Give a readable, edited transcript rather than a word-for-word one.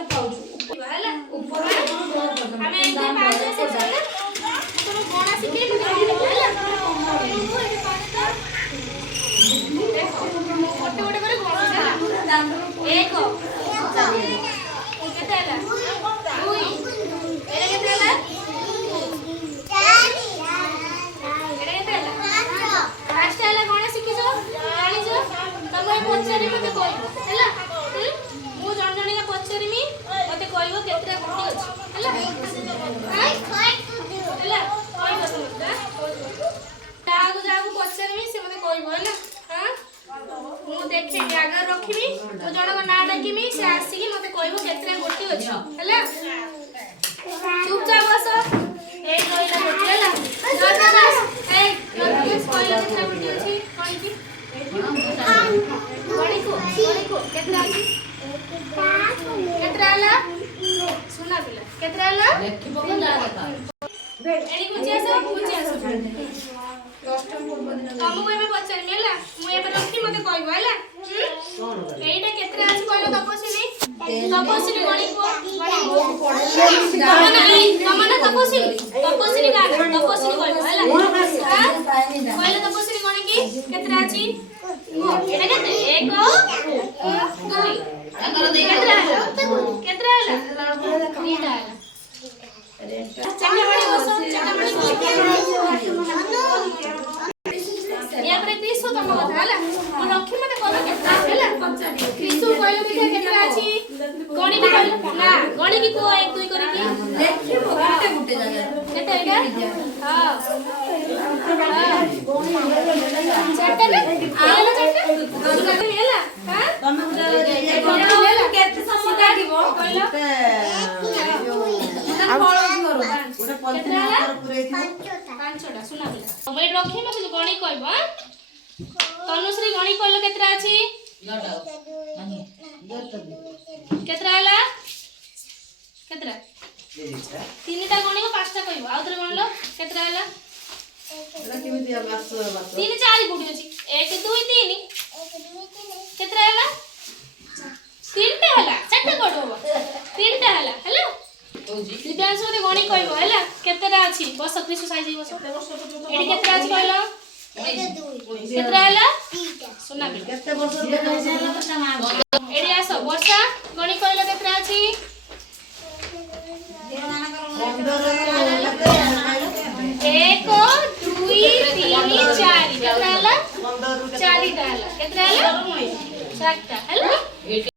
ହେଲା ଉପର ଆମେ ଏମିତି ପାଞ୍ଚ ସେକ୍ସନ ନା ତମେ ଗଣା ଶିଖେଇ ମୁଁ ହେଲା ମୁଁ ଏଠି ପାଞ୍ଚଟା ଦେଖ ଗୋଟେ ଗୋଟେ କରି ଗଣୁଛି ହେଲା ଏକ କେତେ ହେଲା ଦୁଇ ଏଇଟା କେତେ ହେଲା ଏଇଟା କେତେ ହେଲା ପାଞ୍ଚଟା ହେଲା ଗଣା ଶିଖିଛ ଜାଣିଛ ତମେ ପଚାରି ମତେ କହିବ ହେଲା ମୁଁ ଜଣ ଜଣିକା ପଚାରିମି ମତେ କହିବ କେତେଟା ଗୁଟି ଅଛି ହେଲା ହେଲା କହିବ ସମସ୍ତେ ଯାହାକୁ ଯାହାକୁ ପଚାରିମି ସେ ମତେ କହିବ ହେଲା ମୁଁ ଦେଖେଇବି ଆଗରେ ରଖିବି ମୁଁ ଜଣଙ୍କ ନାଁ ଡାକିମି ସେ ଆସିକି ମତେ କହିବ କେତେଟା ଗୋଟି ଅଛି ହେଲା ଚୁପଚାପ ବସ ଏଇ ରହିଲା ଗୋଟି ହେଲା ଜୟପ୍ରକାଶ ଏଇ ଜୟପ୍ରକାଶ କହିଲା କେତେଟା ଗୋଟି ଅଛି କହିକି ଗଣିକୁ କେତେଟା ଅଛି କେତେଟା ହେଲା ସୁନା ପିଲା କେତେଟା ହେଲା ଏଠି ବୁଝି ଆସ ତମକୁ ଏବେ ପଚାରିବି ହେଲା ମୁଁ ଏବେ ରଖି ମତେ କହିବ ହେଲା ଏଇଟା କେତେଟା ଅଛି କହିଲ ତପସ୍ୱିନୀ ଗଣିକୁ ତମ ନା ତପସ୍ୱିନୀ କହିବ ହେଲା କହିଲ ତପସ୍ୱିନୀ ଗଣିକି କେତେଟା ଅଛି ଏଇଟା କେତେ ଏକ ଦୁଇ କେତେଟା ହେଲା ଦିଟା ହେଲା ଚାରିଟା ବସ यापरे क्रिसु तम कथा हला मो रखी मते कहबो केतना हला क्रिसु कहलो कि केतना अछि गणी की कहलो ना गणी की को 1 2 करे की देखिबो गुटे गुटे जगह केते एगा हां चारटा ना आलो चारटा दुटा हेला हां तमे हेला केते समय लागिबो कहलो गोटे पंचना पर पुरै थी पांचटा सुना बिला वेट रखी मते गणी कहबो तनुश्री गणी कहलो केतरा अछि केतरा हला केतरा तीनटा गणी को पांचटा कहबो आउतरे गणलो केतरा हला केमिति मास 3 4 गुडी अछि 1 2 3 केतरा हला तीनटा हला चारटा कोडबो तीनटा हला हेलो दिव्यांश मते गणी कहबो हला केतरा अछि बस कृष्ण साइज बस एडी केतरा अछि कहलो केतरा हला सुना बे केते वर्ष एडी आसो वर्षा गणी कहलो केतरा अछि 1 2 3 4 केतरा हला 4टा हला केतरा हला 4टा हला